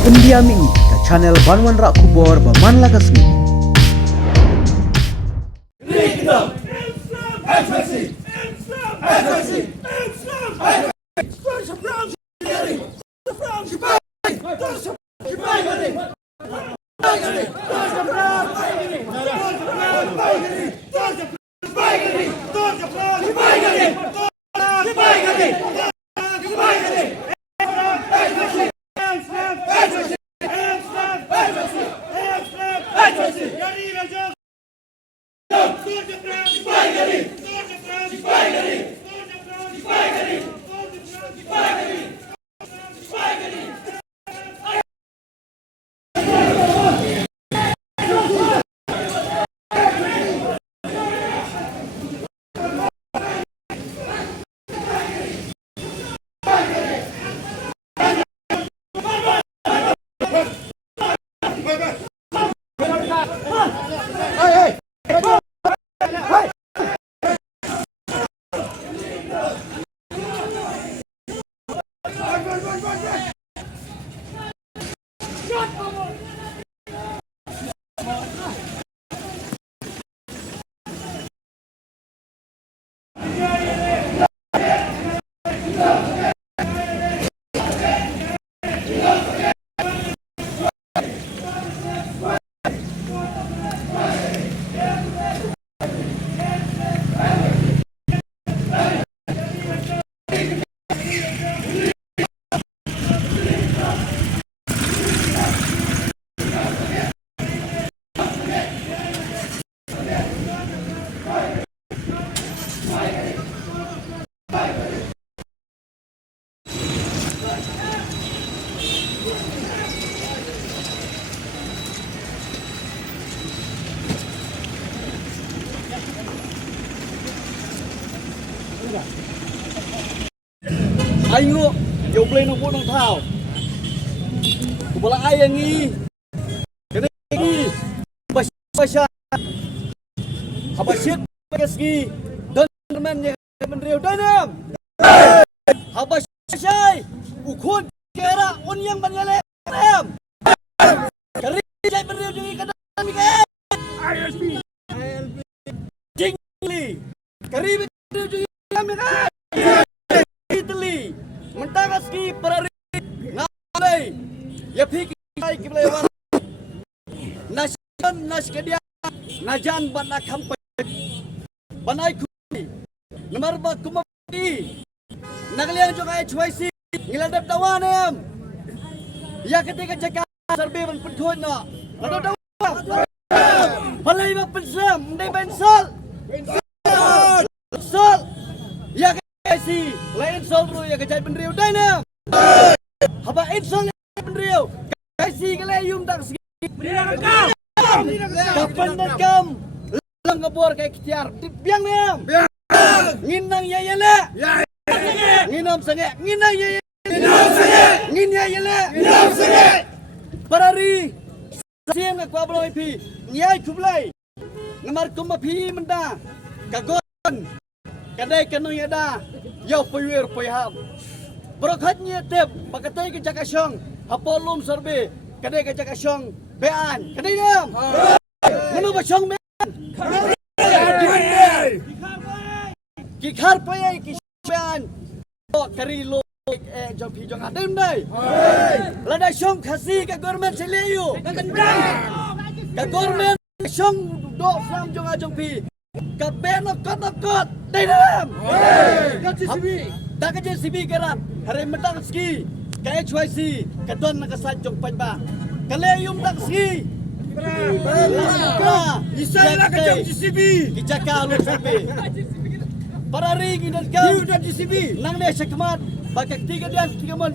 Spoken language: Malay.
Pendiam ini ke channel Banwan Rak Kubor Berman Lagasmi. Ai ngựa, dầu lên nó buôn nông thảo. Của bà là ai anh nghi? Cái này nghi. Bà xa. Họ bà xiết bà ski. Đơn men như mình rêu đơn em. Họ bà xay. Ủ khuôn kê ra ôn yang bàn nhale em. Cái này chạy mình rêu như cái đơn mình em. Chính lý. Cái này mình rêu như cái đơn Italy, mentang ski perari ngalai, ya fikir kiblewan, nasion naskedia, najan bana kampai, banai kuni, nomor bat kumati, nagliang juga HYC, ngiladap dawan em, ya ketika cakap serbi berpentuan nak, lalu dawan, balai berpensel, mendai pensel, ya si lain sol ru ya kecai penriu dai na haba insol penriu kai si kale yum tak si kapan dakam lang ngabor kai ketiar biang nem nginang ya yele nginam sange nginang ya nginam sange ngin ya yele nginam sange parari siam ka kwablo pi nyai kublai ngamar kumapi menda kagon kadai kanu yada yo puir puiham berokatnya tep pakatai ke Cakasyong hapolum serbe kadai ke Cakasyong bean kadai nam menu Cakasyong bean kikhar payai kisbean kari lo jom hijong adem dai lada syong khasi ke government seleyu ke government syong do flam jong ajong pi ke benok kot dai nam dah kerja CB kerat hari mentang ski ke HYC ke don nak sanjung panba kaleyum tak ski isai nak kerja CB kijaka lu sampai para ring dan kau dan CB nang dia sekmat bakak tiga dia 3 mon